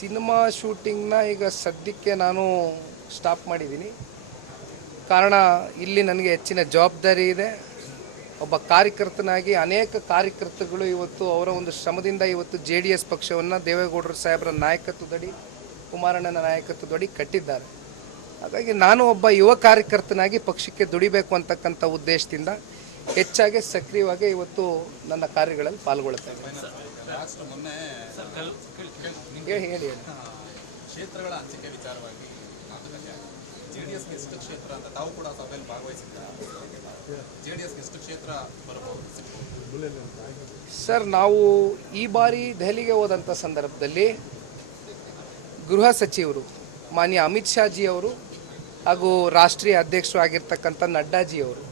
Cinema ಶೂಟಿಂಗ್ನ ಈಗ ಸದ್ಯಕ್ಕೆ ನಾನು ಸ್ಟಾಪ್ ಮಾಡಿದ್ದೀನಿ. ಕಾರಣ ಇಲ್ಲಿ ನನಗೆ ಹೆಚ್ಚಿನ ಜವಾಬ್ದಾರಿ ಇದೆ. ಒಬ್ಬ ಕಾರ್ಯಕರ್ತನಾಗಿ ಅನೇಕ ಕಾರ್ಯಕರ್ತರುಗಳು ಇವತ್ತು ಅವರ ಒಂದು ಶ್ರಮದಿಂದ ಇವತ್ತು JDS ಪಕ್ಷವನ್ನು ದೇವೇಗೌಡರು ಸಾಹೇಬರ ನಾಯಕತ್ವದಡಿ, ಕುಮಾರಣ್ಣನ ನಾಯಕತ್ವದಡಿ ಕಟ್ಟಿದ್ದಾರೆ. ಹಾಗಾಗಿ ನಾನು ಒಬ್ಬ ಯುವ ಕಾರ್ಯಕರ್ತನಾಗಿ ಪಕ್ಷಕ್ಕೆ ದುಡಿಬೇಕು ಅಂತಕ್ಕಂಥ ಉದ್ದೇಶದಿಂದ ಹೆಚ್ಚಾಗಿ ಸಕ್ರಿಯವಾಗಿ ಇವತ್ತು ನನ್ನ ಕಾರ್ಯಗಳಲ್ಲಿ ಪಾಲ್ಗೊಳ್ತಾ ಇದ್ದೀನಿ. ಹೇಳಿ ಕ್ಷೇತ್ರಗಳ ಹಂಚಿಕೆ ವಿಚಾರವಾಗಿ ಮಾತುಕತೆ JDSಗೆ ಎಷ್ಟು ಕ್ಷೇತ್ರ ಅಂತ ತಾವು ಕೂಡ ಸಭೆಯಲ್ಲಿ ಭಾಗವಹಿಸಿದ್ದಾರೆ. JDSಗೆ ಎಷ್ಟು ಕ್ಷೇತ್ರ ಬರಬಹುದು? ಸರ್, ನಾವು ಈ ಬಾರಿ ದೆಹಲಿಗೆ ಹೋದಂಥ ಸಂದರ್ಭದಲ್ಲಿ ಗೃಹ ಸಚಿವರು ಮಾನ್ಯ ಅಮಿತ್ ಶಾಜಿ ಅವರು ಹಾಗೂ ರಾಷ್ಟ್ರೀಯ ಅಧ್ಯಕ್ಷರು ಆಗಿರ್ತಕ್ಕಂಥ ನಡ್ಡಾಜಿಯವರು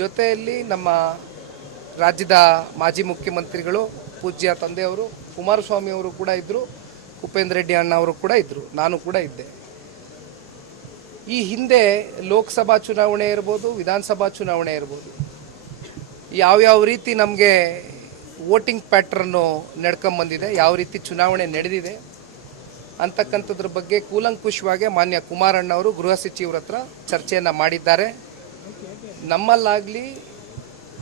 ಜೊತೆಯಲ್ಲಿ ನಮ್ಮ ರಾಜ್ಯದ ಮಾಜಿ ಮುಖ್ಯಮಂತ್ರಿಗಳು ಪೂಜ್ಯ ತಂದೆಯವರು ಕುಮಾರಸ್ವಾಮಿ ಅವರು ಕೂಡ ಇದ್ದರು, ಉಪೇಂದ್ರ ರೆಡ್ಡಿ ಅಣ್ಣ ಅವರು ಕೂಡ ಇದ್ದರು, ನಾನು ಕೂಡ ಇದ್ದೆ. ಈ ಹಿಂದೆ ಲೋಕಸಭಾ ಚುನಾವಣೆ ಇರ್ಬೋದು, ವಿಧಾನಸಭಾ ಚುನಾವಣೆ ಇರ್ಬೋದು, ಯಾವ್ಯಾವ ರೀತಿ ನಮಗೆ ವೋಟಿಂಗ್ ಪ್ಯಾಟ್ರನ್ನು ನಡ್ಕೊಂಬಂದಿದೆ, ಯಾವ ರೀತಿ ಚುನಾವಣೆ ನಡೆದಿದೆ ಅಂತಕ್ಕಂಥದ್ರ ಬಗ್ಗೆ ಕೂಲಂಕುಷವಾಗಿ ಮಾನ್ಯ ಕುಮಾರಣ್ಣವರು ಗೃಹ ಸಚಿವರ ಹತ್ರ ಚರ್ಚೆಯನ್ನು ಮಾಡಿದ್ದಾರೆ. ನಮ್ಮಲ್ಲಾಗಲಿ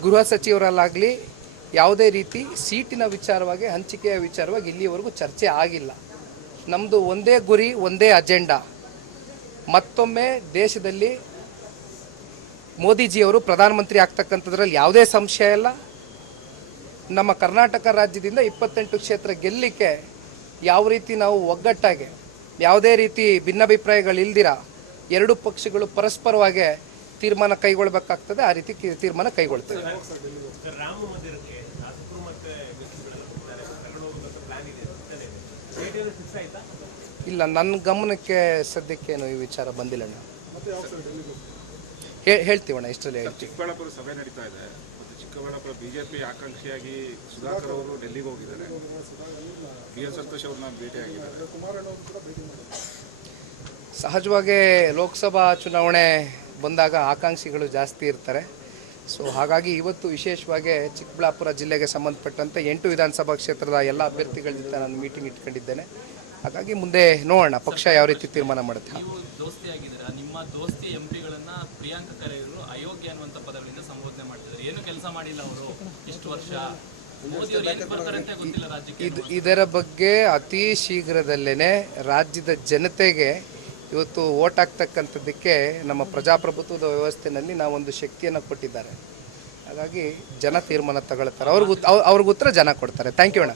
ಗೃಹ ಸಚಿವರಲ್ಲಾಗಲಿ ಯಾವುದೇ ರೀತಿ ಸೀಟಿನ ವಿಚಾರವಾಗಿ, ಹಂಚಿಕೆಯ ವಿಚಾರವಾಗಿ ಇಲ್ಲಿಯವರೆಗೂ ಚರ್ಚೆ ಆಗಿಲ್ಲ. ನಮ್ಮದು ಒಂದೇ ಗುರಿ, ಒಂದೇ ಅಜೆಂಡಾ. ಮತ್ತೊಮ್ಮೆ ದೇಶದಲ್ಲಿ ಮೋದಿಜಿಯವರು ಪ್ರಧಾನಮಂತ್ರಿ ಆಗ್ತಕ್ಕಂಥದ್ರಲ್ಲಿ ಯಾವುದೇ ಸಂಶಯ ಇಲ್ಲ. ನಮ್ಮ ಕರ್ನಾಟಕ ರಾಜ್ಯದಿಂದ 28 ಕ್ಷೇತ್ರ ಗೆಲ್ಲಲಿಕ್ಕೆ ಯಾವ ರೀತಿ ನಾವು ಒಗ್ಗಟ್ಟಾಗಿ, ಯಾವುದೇ ರೀತಿ ಭಿನ್ನಾಭಿಪ್ರಾಯಗಳಿಲ್ದಿರ ಎರಡೂ ಪಕ್ಷಗಳು ಪರಸ್ಪರವಾಗಿ ತೀರ್ಮಾನ ಕೈಗೊಳ್ಳಬೇಕಾಗ್ತದೆ. ಆ ರೀತಿ ತೀರ್ಮಾನ ಕೈಗೊಳ್ತದೆ. ಇಲ್ಲ, ನನ್ನ ಗಮನಕ್ಕೆ ಸದ್ಯಕ್ಕೇನು ಈ ವಿಚಾರ ಬಂದಿಲ್ಲ. ಹೇಳ್ತೀವಣ್ಣ, ಇಷ್ಟರಲ್ಲಿ ಹೇಳ್ತೀವಿ. ಚಿಕ್ಕಬಳ್ಳಾಪುರ ಸಭೆ ನಡೀತಾ ಇದೆ ಮತ್ತು ಚಿಕ್ಕಬಳ್ಳಾಪುರ ಬಿಜೆಪಿ ಆಕಾಂಕ್ಷಿಯಾಗಿ ಸುಧಾಕರ್ ಅವರು ಡೆಲ್ಲಿಗೆ ಹೋಗಿದ್ದಾರೆ. BL ಸಂತೋಷ್ ಅವ್ರನ್ನ ಭೇಟಿಯಾಗಿದ್ದಾರೆ. ಸಹಜವಾಗಿ ಲೋಕಸಭಾ ಚುನಾವಣೆ ಬಂದಾಗ ಆಕಾಂಕ್ಷಿಗಳು ಜಾಸ್ತಿ ಇರ್ತಾರೆ. ಸೊ ಹಾಗಾಗಿ ಇವತ್ತು ವಿಶೇಷವಾಗಿ ಚಿಕ್ಕಬಳ್ಳಾಪುರ ಜಿಲ್ಲೆಗೆ ಸಂಬಂಧಪಟ್ಟಂತೆ 8 ವಿಧಾನಸಭಾ ಕ್ಷೇತ್ರದ ಎಲ್ಲ ಅಭ್ಯರ್ಥಿಗಳ ಜೊತೆ ನಾನು ಮೀಟಿಂಗ್ ಇಟ್ಕೊಂಡಿದ್ದೇನೆ. ಹಾಗಾಗಿ ಮುಂದೆ ನೋಡೋಣ ಪಕ್ಷ ಯಾವ ರೀತಿ ತೀರ್ಮಾನ ಮಾಡುತ್ತೆ. ನೀವು ದೋಸ್ತಿ ಆಗಿದ್ದೀರಾ, ನಿಮ್ಮ ದೋಸ್ತಿ ಎಂಪಿಗಳನ್ನ ಪ್ರಿಯಾಂಕ ಖರ್ಗೆ ಅಯೋಗ್ಯ ಅನ್ನುವಂಥ ಪದಗಳಿಂದ ಸಂಬೋಧನೆ ಮಾಡ್ತಿದ್ದಾರೆ. ಏನು ಕೆಲಸ ಮಾಡಿಲ್ಲ ಅವರು ಇಷ್ಟು ವರ್ಷ. ಇದರ ಬಗ್ಗೆ ಅತಿ ಶೀಘ್ರದಲ್ಲೇ ರಾಜ್ಯದ ಜನತೆಗೆ ಇವತ್ತು ವೋಟ್ ಆಗ್ತಕ್ಕಂಥದ್ದಕ್ಕೆ ನಮ್ಮ ಪ್ರಜಾಪ್ರಭುತ್ವದ ವ್ಯವಸ್ಥೆಯಲ್ಲಿ ನಾವೊಂದು ಶಕ್ತಿಯನ್ನು ಕೊಟ್ಟಿದ್ದಾರೆ. ಹಾಗಾಗಿ ಜನ ತೀರ್ಮಾನ ತಗೊಳ್ತಾರೆ. ಅವ್ರಿಗೆ ಉತ್ತರ ಜನ ಕೊಡ್ತಾರೆ. ಥ್ಯಾಂಕ್ ಯು ಅಣ್ಣ.